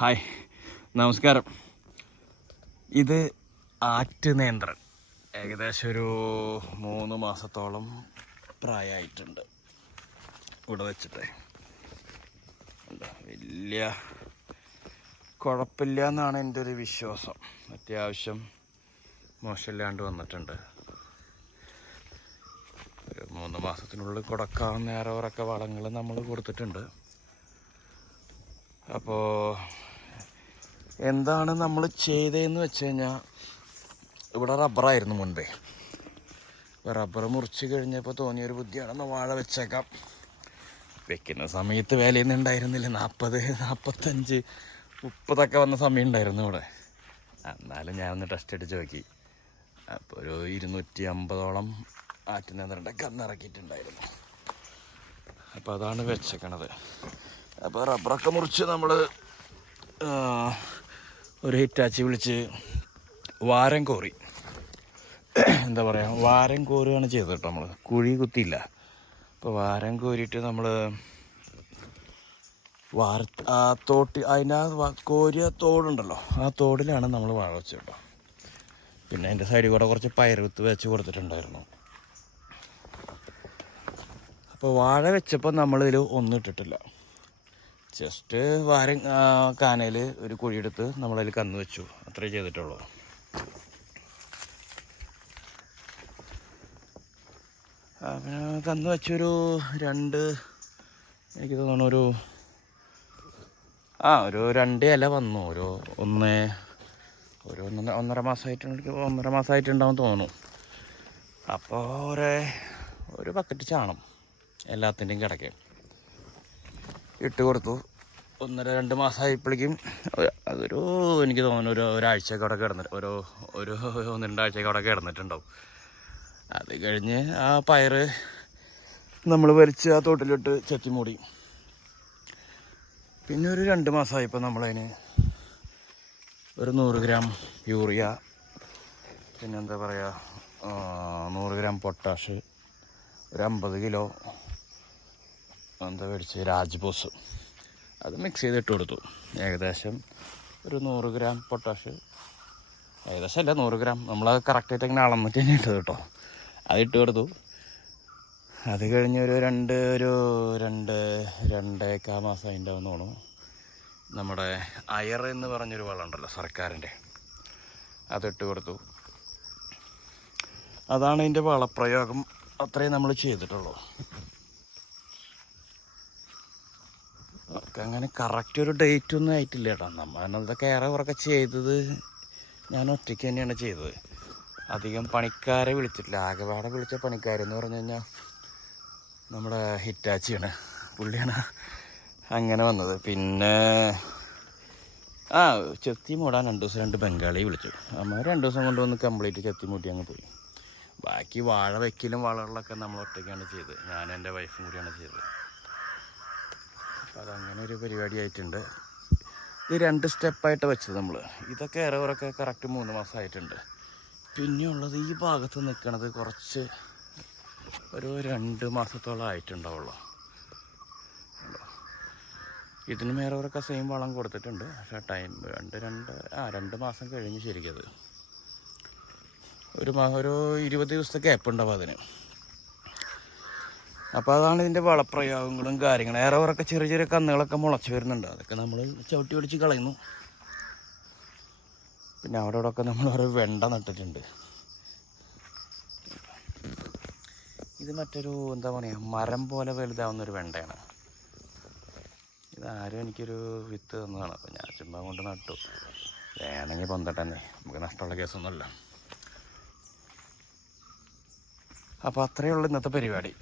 Hi, നമസ്കാരം. ഇത് ആറ്റുനേന്ത്രൻ. ഏകദേശം ഒരു 3 മാസത്തോളം പ്രായമായിട്ടുണ്ട്. ഇവിടെ വെച്ചിട്ട് വലിയ കുഴപ്പമില്ല എന്നാണ് എൻ്റെ ഒരു വിശ്വാസം. അത്യാവശ്യം മോശമില്ലാണ്ട് വന്നിട്ടുണ്ട്. ഒരു 3 മാസത്തിനുള്ളിൽ കൊടുക്കാവുന്ന ഏറെവരൊക്കെ വളങ്ങൾ നമ്മൾ കൊടുത്തിട്ടുണ്ട്. അപ്പോൾ എന്താണ് നമ്മൾ ചെയ്തതെന്ന് വെച്ച് കഴിഞ്ഞാൽ, ഇവിടെ റബ്ബറായിരുന്നു മുൻപേ. റബ്ബർ മുറിച്ച് കഴിഞ്ഞപ്പോൾ തോന്നിയൊരു ബുദ്ധിയാണെന്ന് വാഴ വെച്ചേക്കാം. വെക്കുന്ന സമയത്ത് വിലയൊന്നും ഉണ്ടായിരുന്നില്ല. 40, 45, 30 വന്ന സമയം ഉണ്ടായിരുന്നു ഇവിടെ. എന്നാലും ഞാൻ ഒന്ന് ടെസ്റ്റ് അടിച്ച് നോക്കി. അപ്പോൾ ഒരു 250ഓളം ആറ്റുനേന്ത്രൻ്റെ കന്നിറക്കിയിട്ടുണ്ടായിരുന്നു. അപ്പോൾ അതാണ് വെച്ചേക്കണത്. അപ്പോൾ റബ്ബറൊക്കെ മുറിച്ച് നമ്മൾ ഒരു ഹിറ്റാച്ചി വിളിച്ച് വാരം കോറി, എന്താ പറയുക, വാരം കോരുകയാണ് ചെയ്തത് കേട്ടോ. നമ്മൾ കുഴി കുത്തിയില്ല. അപ്പോൾ വാരം കോരിയിട്ട് നമ്മൾ അതിൻ്റെ കോരിയ തോടുണ്ടല്ലോ, ആ തോടിലാണ് നമ്മൾ വാഴ വെച്ചത് കേട്ടോ. പിന്നെ അതിൻ്റെ സൈഡിൽ കൂടെ കുറച്ച് പയറുവിത്ത് വെച്ച് കൊടുത്തിട്ടുണ്ടായിരുന്നു. അപ്പോൾ വാഴ വെച്ചപ്പോൾ നമ്മളിതിൽ ഒന്നും ഇട്ടിട്ടില്ല. ജസ്റ്റ് വാരം കാനയിൽ ഒരു കുഴിയെടുത്ത് നമ്മളതിൽ കന്ന് വെച്ചു, അത്രേ ചെയ്തിട്ടുള്ളൂ. പിന്നെ കന്ന് വെച്ചൊരു എനിക്ക് തോന്നുന്നു ഒരു 2 ഇല വന്നു. ഒരു 1.5 മാസമായിട്ടുണ്ടാവും തോന്നുന്നു. അപ്പോൾ ഒരു ബക്കറ്റ് ചാണം എല്ലാത്തിൻ്റെയും കിടക്കെ ഇട്ട് കൊടുത്തു. 1-2 മാസമായപ്പോഴേക്കും അതൊരു എനിക്ക് തോന്നുന്നു ഒരാഴ്ചയൊക്കെ അവിടെ കിടന്നിട്ട് ഒരു 1-2 ആഴ്ചയൊക്കെ അവിടെ കിടന്നിട്ടുണ്ടാവും. അത് കഴിഞ്ഞ് ആ പയറ് നമ്മൾ വലിച്ച് ആ തോട്ടിലിട്ട് ചെത്തി മൂടി. പിന്നെ ഒരു 2 മാസമായപ്പോൾ നമ്മളതിന് ഒരു 100 ഗ്രാം യൂറിയ, പിന്നെന്താ പറയുക, 100 ഗ്രാം പൊട്ടാഷ്, ഒരു 50 കിലോ മേടിച്ച് രാജ്ബോസ്, അത് മിക്സ് ചെയ്തിട്ട് കൊടുത്തു. ഏകദേശം ഒരു 100 ഗ്രാം പൊട്ടാഷ്, ഏകദേശം അല്ല 100 ഗ്രാം, നമ്മളത് കറക്റ്റായിട്ട് ഇങ്ങനെ അളന്നിട്ട് തന്നെ ഇട്ടത് കേട്ടോ. അതിട്ട് കൊടുത്തു. അത് കഴിഞ്ഞ് ഒരു 2-2.25 മാസം അതിൻ്റെ തോന്നുന്നു നമ്മുടെ അയർ എന്ന് പറഞ്ഞൊരു വളമുണ്ടല്ലോ സർക്കാരിൻ്റെ, അതിട്ട് കൊടുത്തു. അതാണ് ഇതിൻ്റെ വളപ്രയോഗം. അത്രയും നമ്മൾ ചെയ്തിട്ടുള്ളൂ. അങ്ങനെ കറക്റ്റ് ഒരു ഡേറ്റ് ഒന്നും ആയിട്ടില്ല കേട്ടോ. നമ്മളതൊക്കെ ഏറെക്കുറൊക്കെ ചെയ്തത് ഞാൻ ഒറ്റയ്ക്ക് തന്നെയാണ് ചെയ്തത്. അധികം പണിക്കാരെ വിളിച്ചിട്ടില്ല. ആകെപ്പാടെ വിളിച്ച പണിക്കാരെന്ന് പറഞ്ഞു കഴിഞ്ഞാൽ നമ്മുടെ ഹിറ്റാച്ചിയാണ്, പുള്ളിയാണ് അങ്ങനെ വന്നത്. പിന്നെ ചെത്തി മൂടാൻ 2 ദിവസം 2 ബംഗാളി വിളിച്ചു. അമ്മ 2 ദിവസം കൊണ്ടുവന്ന് കംപ്ലീറ്റ് ചെത്തി മൂട്ടി അങ്ങ് പോയി. ബാക്കി വാഴ വയ്ക്കലും വളകളിലൊക്കെ നമ്മൾ ഒറ്റയ്ക്കാണ് ചെയ്തത്. ഞാൻ എൻ്റെ വൈഫും കൂടിയാണ് ചെയ്തത്. അപ്പോൾ അതങ്ങനെ ഒരു പരിപാടിയായിട്ടുണ്ട്. ഇത് 2 സ്റ്റെപ്പായിട്ട് വെച്ചത് നമ്മൾ. ഇതൊക്കെ ഏറെക്കുറൊക്കെ കറക്റ്റ് 3 മാസമായിട്ടുണ്ട്. പിന്നെയുള്ളത് ഈ ഭാഗത്ത് നിൽക്കണത് കുറച്ച് ഒരു 2 മാസത്തോളം ആയിട്ടുണ്ടാവുള്ളൂ. ഇതിനും ഏറെക്കുറൊക്കെ സെയിം വളം കൊടുത്തിട്ടുണ്ട്. പക്ഷേ ടൈം 2 മാസം കഴിഞ്ഞ് ശരിക്കത് ഒരു 20 ദിവസത്തെ ഗ്യാപ്പ് ഉണ്ടാവും അതിന്. അപ്പോൾ അതാണ് ഇതിൻ്റെ വളപ്രയോഗങ്ങളും കാര്യങ്ങളും. ഏറെക്കുറൊക്കെ ചെറിയ കന്നുകളൊക്കെ മുളച്ച് വരുന്നുണ്ട്. അതൊക്കെ നമ്മൾ ചവിട്ടി പിടിച്ച് കളയുന്നു. പിന്നെ അവിടെ നമ്മൾ ഓരോ വെണ്ട നട്ടിട്ടുണ്ട്. ഇത് മറ്റൊരു എന്താ പറയുക, മരം പോലെ വലുതാവുന്നൊരു വെണ്ടയാണ്. ഇതാരും എനിക്കൊരു വിത്ത് തന്നതാണ്. അപ്പോൾ ഞാൻ ചുമ്മാ കൊണ്ട് നട്ടു. വേണമെങ്കിൽ പൊന്തട്ടെ തന്നെ, നമുക്ക് നഷ്ടമുള്ള കേസൊന്നുമല്ല. അപ്പോൾ അത്രയേ ഉള്ളൂ ഇന്നത്തെ പരിപാടി.